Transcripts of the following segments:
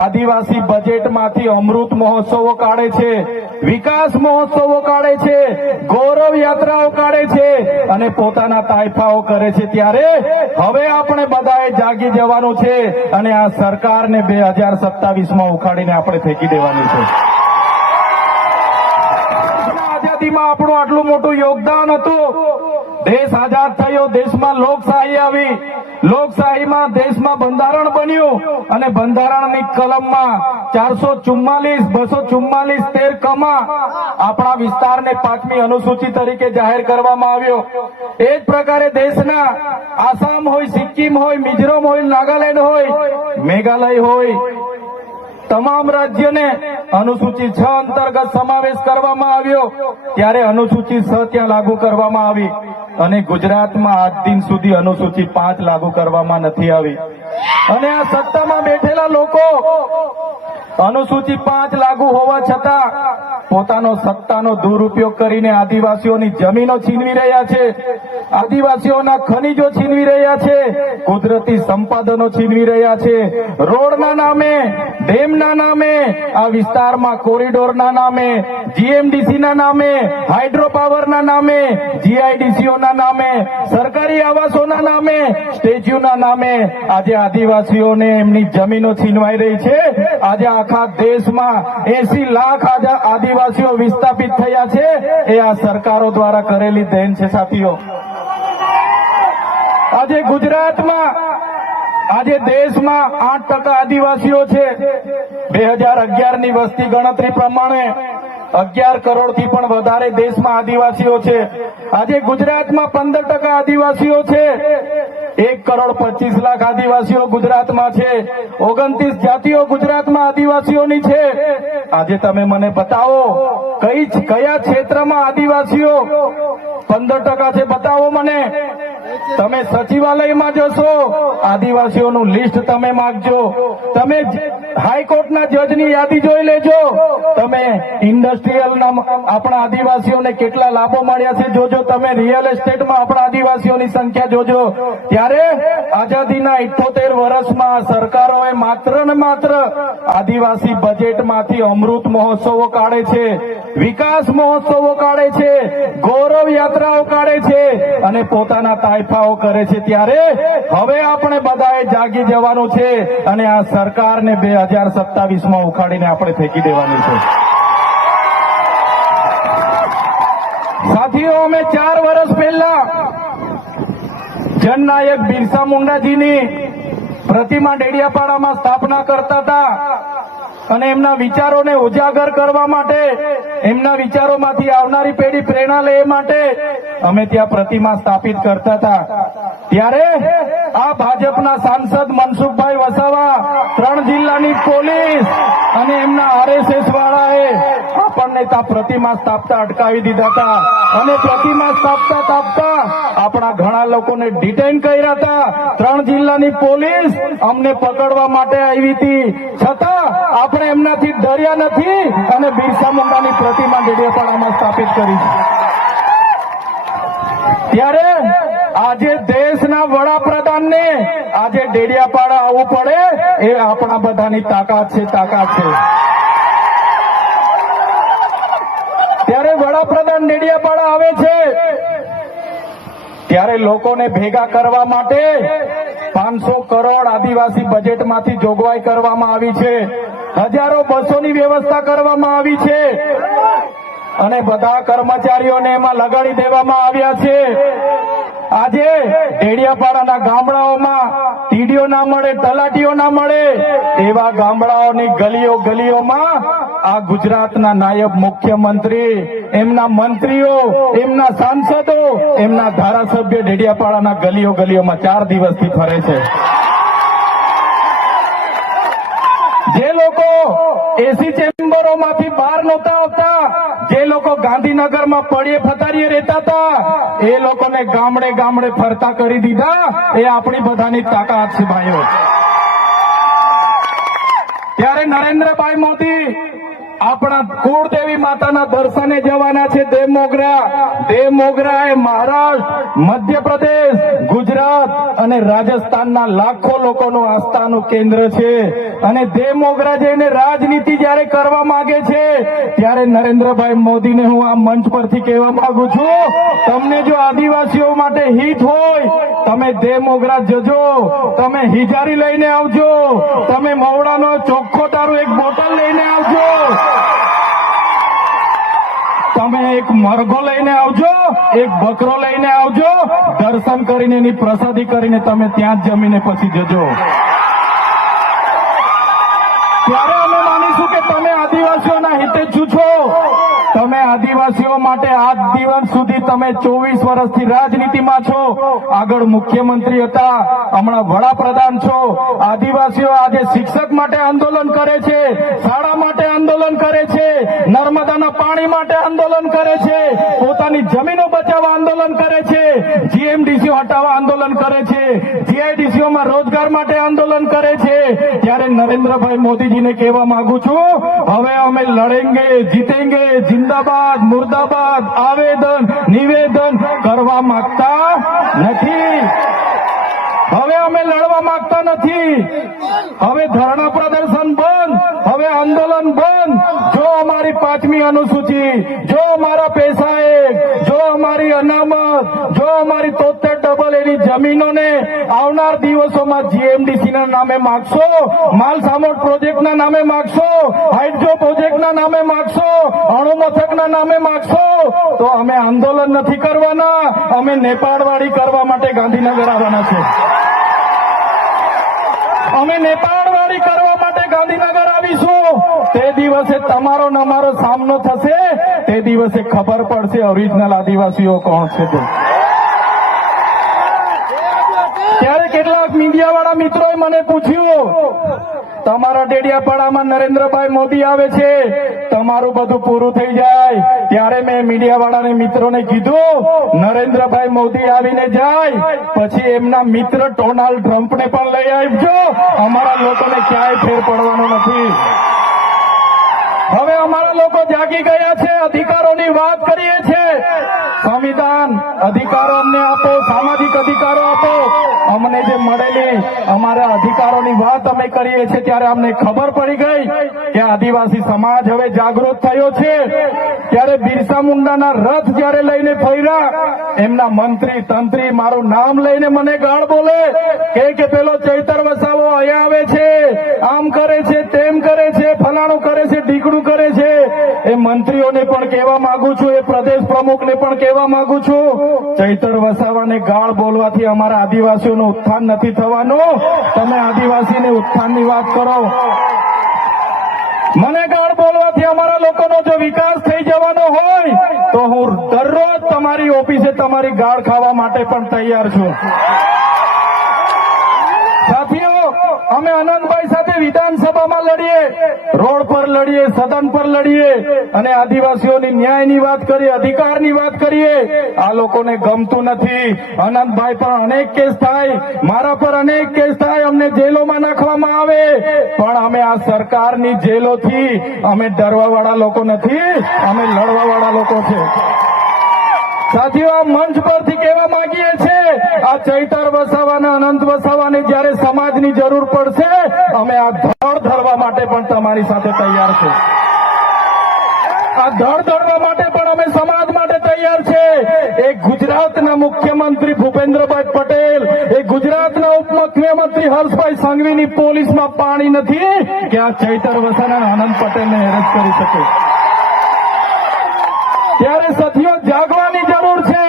આદિવાસી બજેટમાંથી અમૃત મહોત્સવો કાઢે છે, વિકાસ મહોત્સવો કાઢે છે, ગૌરવ યાત્રાઓ કાઢે છે અને પોતાના તાઇફાઓ કરે છે। ત્યારે હવે આપણે બધાએ જાગી જવાનું છે અને આ સરકારને 2027માં ઉખાડીને આપણે ફેંકી દેવાની છે। આઝાદીમાં આપણું આટલું મોટું યોગદાન હતું, દેશ આઝાદ થયો, દેશમાં લોકશાહી આવી, લોકશાહીમાં દેશમાં બંધારણ બન્યું અને બંધારણની કલમમાં 444, 244, 13 કમાં આપણા વિસ્તારને 5મી અનુસૂચિ તરીકે જાહેર કરવામાં આવ્યો। એ જ પ્રકારે દેશના આસામ હોય, સિક્કિમ હોય, મિઝોરમ હોય, નાગાલેન્ડ હોય, મેઘાલય હોય, તમામ રાજ્યને અનુસૂચિ 6 અંતર્ગત સમાવેશ કરવામાં આવ્યો। ત્યારે અનુસૂચિ 6 ત્યાં લાગુ કરવામાં આવી અને ગુજરાતમાં આજ દિન સુધી અનુસૂચિ 5 લાગુ કરવામાં નથી આવી। અને આ સત્તામાં બેઠેલા લોકો અનુસૂચિ 5 લાગુ હોવા છતાં પોતાનો સત્તાનો દુરુપયોગ કરીને આદિવાસીઓની જમીનો છીનવી રહ્યા છે, આદિવાસીઓના ખનીજો છીનવી રહ્યા છે, કુદરતી સંપાદનો છીનવી રહ્યા છે, રોડના નામે, ડેમના નામે, આ વિસ્તારમાં કોરિડોરના નામે, જીએમડીસીના નામે, હાઇડ્રોપાવરના નામે, જીઆઈડીસીઓના નામે, સરકારી આવાસોના નામે, સ્ટેચ્યુના નામે આજે આદિવાસીઓને એમની જમીનો છીનવાઈ રહી છે। આજે આખા દેશમાં 80 લાખ આદિવાસીઓ વિસ્થાપિત થયા છે, એ આ સરકારો દ્વારા કરેલી દેન છે સાથીઓ। આજે ગુજરાતમાં, આજે દેશમાં 8% આદિવાસીઓ છે। 2011ની વસ્તી ગણતરી પ્રમાણે 11 કરોડથી પણ વધારે દેશમાં આદિવાસીઓ છે। આજે ગુજરાતમાં 15% આદિવાસીઓ છે। 1,25,00,000 આદિવાસીઓ ગુજરાતમાં છે। 29 જાતિઓ ગુજરાતમાં આદિવાસીઓની છે। આજે તમે મને બતાવો કયા ક્ષેત્રમાં આદિવાસીઓ 15% છે, બતાવો મને। તમે સચિવાલયમાં જશો, આદિવાસીઓનું લિસ્ટ તમે માંગજો, તમે હાઈકોર્ટના જજની યાદી જોઈ લેજો, તમે ઇન્ડસ્ટ્રીયલના આપણા આદિવાસીઓને કેટલા લાભો મળ્યા છે જોજો, તમે રિયલ એસ્ટેટમાં આપણા આદિવાસીઓની સંખ્યા જોજો। ત્યારે આઝાદીના 78 વર્ષમાં સરકારોએ માત્ર ને માત્ર આદિવાસી બજેટમાંથી અમૃત મહોત્સવો કાઢે છે, વિકાસ મહોત્સવો કાઢે છે, ગૌરવ યાત્રાઓ કાઢે છે અને પોતાના તાઇફાઓ કરે છે। ત્યારે હવે આપણે બધાએ જાગી જવાનું છે અને આ સરકારને 2027માં ઉખાડીને આપણે ફેંકી દેવાની છે। સાથીઓ, અમે 4 વર્ષ પહેલા જનનાયક બિરસા મુંડાજીની પ્રતિમા ડેડિયાપાડામાં સ્થાપના કરતા હતા અને એમના વિચારોને ઉજાગર કરવા માટે, એમના વિચારોમાંથી આવનારી પેઢી પ્રેરણા લે માટે અમે ત્યાં પ્રતિમા સ્થાપિત કરતા હતા। ત્યારે આ ભાજપના સાંસદ મનસુખભાઈ વસાવા, 3 જિલ્લાની પોલીસ અને એમના આરએસએસ વાળાએ આપણને ત્યાં પ્રતિમા સ્થાપતા અટકાવી દીધા હતા અને પ્રતિમા સ્થાપતા આપણા ઘણા લોકોને ડિટેન કર્યા હતા। 3 જિલ્લાની પોલીસ અમને પકડવા માટે આવી હતી, છતાં આપણે એમનાથી ડર્યા નથી અને બિરસા મુંડાની પ્રતિમા ડેડિયાપાડામાં સ્થાપિત કરી છે। ત્યારે આજે દેશના વડાપ્રધાનને આજે ડેડિયાપાડા આવવું પડે, એ આપણા બધાની તાકાત છે। ત્યારે વડાપ્રધાન ડેડિયાપાડા આવે છે, ત્યારે લોકોને ભેગા કરવા માટે 500 કરોડ આદિવાસી બજેટમાંથી જોગવાઈ કરવામાં આવી છે, હજારો બસોની વ્યવસ્થા કરવામાં આવી છે અને બધા કર્મચારીઓને એમાં લગાડી દેવામાં આવ્યા છે। આજે ડેડિયાપાડાના ગામડાઓમાં ટીડીઓ ના મળે, તલાટીઓ ના મળે, એવા ગામડાઓની ગલીઓમાં આ ગુજરાતના નાયબ મુખ્યમંત્રી, એમના મંત્રીઓ, એમના સાંસદો, એમના ધારાસભ્ય ડેડિયાપાડાના ગલીઓમાં 4 દિવસથી ફરે છે। જે લોકો એસી ચેમ્બરોમાંથી બહાર નહોતા આવતા, જે લોકો ગાંધીનગરમાં પડે ફતારીએ રહેતા હતા, એ લોકોને ગામડે ફરતા કરી દીધા। એ આપણી બધાની તાકાત છે ભાઈઓ। ત્યારે નરેન્દ્રભાઈ મોદી આપણા કુળદેવી માતાના દર્શને જવાના છે દેવ મોગરા એ મહારાષ્ટ્ર, મધ્યપ્રદેશ, ગુજરાત અને રાજસ્થાનના લાખો લોકોનું આસ્થાનું કેન્દ્ર છે અને દેવ મોગરા જઈને રાજનીતિ જ્યારે કરવા માંગે છે ત્યારે નરેન્દ્રભાઈ મોદીને હું આ મંચ પરથી કહેવા માંગુ છું, તમને જો આદિવાસીઓ માટે હિત હોય તમે દેવ મોગરા જજો, તમે હિજારી લઈને આવજો, તમે મવડાનો ચોખ્ખો દારૂ એક બોટલ લઈને આવજો, તમે એક મરઘો લઈને આવજો, એક બકરો લઈને આવજો, દર્શન કરીને એની પ્રસાદી કરીને તમે ત્યાં જ જમીને પછી જજો. ત્યારે અમે માનીશું કે તમે આદિવાસીઓના હિતે છો. તમે આદિવાસીઓ માટે આજ દિવસ સુધી તમે 24 વર્ષથી રાજનીતિમાં છો, આગળ મુખ્યમંત્રી હતા, હમણાં વડાપ્રધાન છો. આદિવાસીઓ આજે શિક્ષક માટે આંદોલન કરે છે, શાળા માટે આંદોલન કરે છે, નર્મદાના પાણી માટે આંદોલન કરે છે, પોતાની જમીનો બચાવવા આંદોલન કરે છે, જીએમડીસીઓ હટાવવા આંદોલન કરે છે, જીઆઈડીસીઓમાં રોજગાર માટે આંદોલન કરે છે. ત્યારે નરેન્દ્રભાઈ મોદીજીને કહેવા માંગુ છું, હવે અમે લડેંગે, જીતેંગે, જિંદાબાદ, મુર્દાબાદ, આવેદન નિવેદન કરવા માંગતા નથી. હવે અમે લડવા માંગતા નથી. હવે ધરણા પ્રદર્શન બંધ, હવે આંદોલન બંધ. જો અમારી 5મી અનુસૂચિ, જો અમારા પૈસા, જો અમારી અનામત, જો અમારી 73 એની જમીનોને આવનાર દિવસોમાં જીએમડીસી ના નામે માગશો, માલસામોટ પ્રોજેક્ટના નામે માગશો, હાઇડ્રો પ્રોજેક્ટના નામે માગશો, અણુ મથકના નામે માગશો, તો અમે આંદોલન નથી કરવાના, અમે નેપાળવાડી કરવા માટે ગાંધીનગર આવવાના છે. અમે નેપાળવાડી કરવા માટે ગાંધીનગર આવીશું. તે દિવસે તમારો ને અમારો સામનો થશે, તે દિવસે ખબર પડશે ઓરિજિનલ આદિવાસીઓ કોણ છે. ત્યારે કેટલાક મીડિયાવાળા મિત્રોએ મને પૂછ્યું, તમારા ડેડિયાપાડામાં નરેન્દ્રભાઈ મોદી આવે છે, તમારું બધું પૂરું થઈ જાય. ત્યારે મેં મીડિયાવાળાને મિત્રોને કીધું, નરેન્દ્રભાઈ મોદી આવીને જાય પછી એમના મિત્ર ડોનાલ્ડ ટ્રમ્પને પણ લઈ આવજો, અમારા લોકોને ક્યાંય ફેર પડવાનો નથી. હવે અમારા લોકો જાગી ગયા છે, અધિકારોની વાત કરીએ છીએ. સંવિધાન અધિકારો અમને આપો, સામાજિક અધિકારો આપો. અમને જે મળેલી અમારા અધિકારોની વાત અમે કરીએ છીએ ત્યારે અમને ખબર પડી ગઈ કે આદિવાસી સમાજ હવે જાગૃત થયો છે. ત્યારે બિરસા મુંડાના રથ જયારે લઈને ફર્યા, એમના મંત્રી તંત્રી મારું નામ લઈને મને ગાળ બોલે કે પેલો ચૈતર વસાવો અહીંયા આવે છે, આમ કરે છે, તેમ કરે છે, ફલાણું કરે છે, ઢીકડું કરે છે. એ મંત્રીઓને પણ કહેવા માંગુ છું, એ પ્રદેશ પ્રમુખને પણ કહેવા માંગુ છું, ચૈતર વસાવાને ગાળ બોલવાથી અમારા આદિવાસીઓનું ઉત્થાન નથી થવાનું. તમે આદિવાસીને ઉત્થાનની વાત કરો. મને ગાળ બોલવાથી અમારા લોકોનો જો વિકાસ થઈ જવાનો હોય તો હું દરરોજ તમારી ઓફિસે તમારી ગાળ ખાવા માટે પણ તૈયાર છું. સાથીઓ, અમે અનંતભાઈ સાથે વિધાનસભામાં લડીએ, રોડ પર લડીએ, સદન પર લડીએ અને આદિવાસીઓની ન્યાયની વાત કરીએ, અધિકારની વાત કરીએ. આ લોકોને ગમતું નથી. અનંતભાઈ પર અનેક કેસ થાય, મારા પર અનેક કેસ થાય, અમને જેલોમાં નાખવામાં આવે, પણ અમે આ સરકારની જેલોથી અમે ડરવાવાળા લોકો નથી, અમે લડવાવાળા લોકો છે. સાથીઓ, આ મંચ પરથી કહેવા માંગીએ છીએ, આ ચૈતર વસાવાને, અનંત વસાવાને જયારે સમાજની જરૂર પડશે, અમે આ ધડ ધરવા માટે પણ તમારી સાથે તૈયાર છે. આ ધડ ધરવા માટે પણ અમે સમાજ માટે તૈયાર છે. એક ગુજરાતના મુખ્યમંત્રી ભૂપેન્દ્રભાઈ પટેલ, એક ગુજરાતના ઉપમુખ્યમંત્રી હર્ષભાઈ સંઘવીની પોલીસમાં પાણી નથી કે આ ચૈતર વસાવા અને અનંત પટેલને હેરાન કરી શકે. ત્યારે સાથીઓ, જાગવાની જરૂર છે.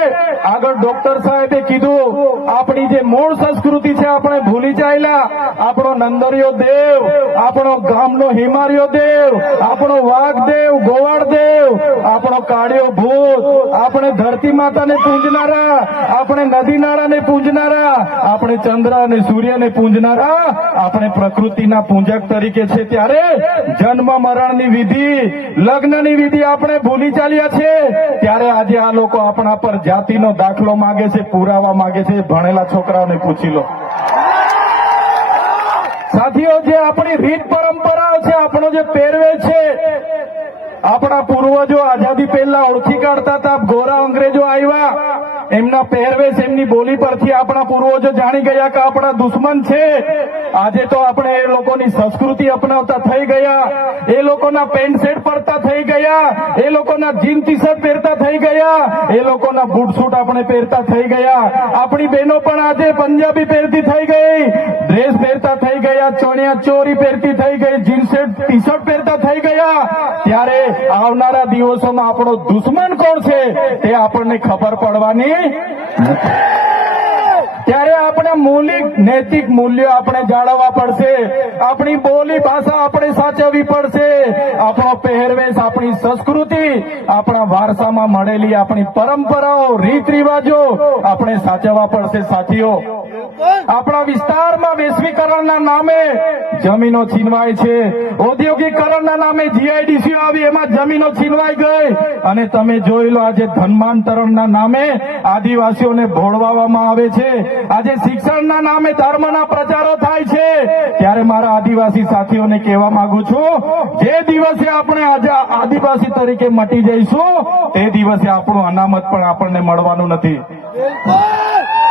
આગળ ડોક્ટર સાહેબે કીધું, આપણી જે મૂળ સંસ્કૃતિ છે આપણે ભૂલી ચાલ્યા. આપણો નંદરિયો દેવ, આપણો ગામનો હિમારિયો દેવ, આપણો વાઘ દેવ, ગોવાળ દેવ, આપણો કાળિયો ભૂત, આપણે ધરતી માતાને પૂજનારા, આપણે નદી નાળાને પૂજનારા, આપણે ચંદ્ર અને સૂર્યને પૂજનારા, આપણે પ્રકૃતિના પૂજક તરીકે છે. ત્યારે જન્મ મરણની વિધિ, લગ્નની વિધિ આપણે ભૂલી ચાલ્યા છે. ત્યારે આજે આ લોકો આપણા પર જાતિનો દાખલો માંગે છે, પુરાવા માંગે છે. ભણેલા છોકરાઓને પૂછી લો. સાથીઓ, જે આપણી રીત પરંપરાઓ છે, આપણો જે પહેરવેશ છે, આપણા પૂર્વજો આઝાદી પહેલા ઓળખી કાઢતા હતા. ગોરા અંગ્રેજો આવ્યા, એમના પહેરવેશ, એમની બોલી પરથી આપણા પૂર્વજો જાણી ગયા કે આપણા દુશ્મન છે. આજે તો આપણે એ લોકોની સંસ્કૃતિ અપનાવતા થઈ ગયા, એ લોકોના પેન્ટ શર્ટ પહેરતા થઈ ગયા, એ લોકોના જીન ટી શર્ટ પહેરતા થઈ ગયા, એ લોકોના બૂટ સૂટ આપણે પહેરતા થઈ ગયા. આપણી બહેનો પણ આજે પંજાબી પહેરતી થઈ ગઈ, ડ્રેસ પહેરતા થઈ ગયા, ચણિયા ચોરી પહેરતી થઈ ગઈ, જીન્સ ટી શર્ટ પહેરતા થઈ ગયા. ત્યારે આવનારા દિવસોમાં આપણો દુશ્મન કોણ છે તે આપણને ખબર પડવાની નથી. ત્યારે આપણે મૌલિક નૈતિક મૂલ્યો આપણે જાળવવા પડશે. આપણી બોલી ભાષા આપણે સાચવવી પડશે. આપણો પહેરવેશ, આપણી સંસ્કૃતિ, આપણા વારસામાં મળેલી આપણી પરંપરાઓ, રીત રિવાજો આપણે સાચવવા પડશે. સાથીઓ, આપણા વિસ્તારમાં વૈશ્વિકરણના નામે જમીનો છીનવાય છે. ઔદ્યોગિકરણના નામે જીઆઈડીસી આવી, એમાં જમીનો છીનવાઈ ગઈ. અને તમે જોઈ લો, આજે ધર્માંતરણના નામે આદિવાસીઓને ભોળવામાં આવે છે. આજે શિક્ષણના નામે ધર્મના પ્રચારો થાય છે. ત્યારે મારા આદિવાસી સાથીઓને કહેવા માંગુ છું, જે દિવસે આપણે આજે આદિવાસી તરીકે મટી જઈશું, તે દિવસે આપણું અનામત પણ આપણને મળવાનું નથી.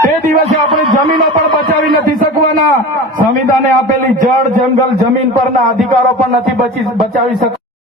તે દિવસે આપણે જમીનો પણ બચાવી નથી શકવાના. સંવિધાને આપેલી જળ, જંગલ, જમીન પરના અધિકારો પણ નથી બચાવી શકવાના.